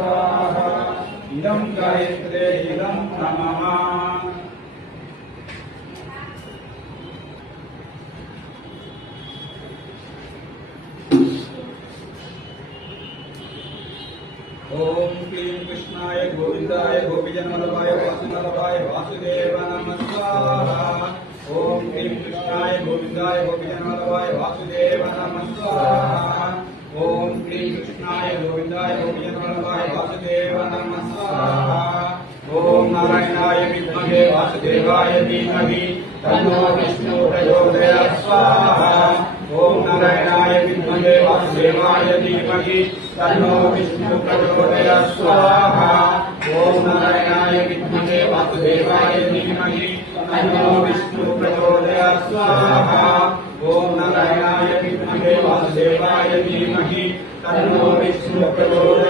स्वाहा इदं गायत्रे इदं नमः ओम क्लीं कृष्णाय गोविंदाय गोपीजनवल्लभाय वासुदेवाय वासुदेव नमः स्वाहा ओम क्लीं कृष्णाय गोविंदाय गोपीजनवल्लभाय वासुदेव नमः स्वाहा ओम क्लीं कृष्णाय गोविंदाय गोपीजनवल्लभाय वासुदेव नमः स्वाहा ओम नारायणाय विद्महे वासुदेवाय धीमहि तन्नो विष्णु प्रचोदयात् स्वाहा ओम नारायणाय विद्महे वासुदेवाय धीमहि तन्नो विष्णु प्रचोदयात् स्वाहा ओम नारायणाय विद्महे वासुदेवाय धीमहि तन्नो विष्णु प्रचोदयात् स्वाहा ओम नारायणाय विद्महे वासुदेवाय धीमहि तन्नो विष्णु प्रचोदयात्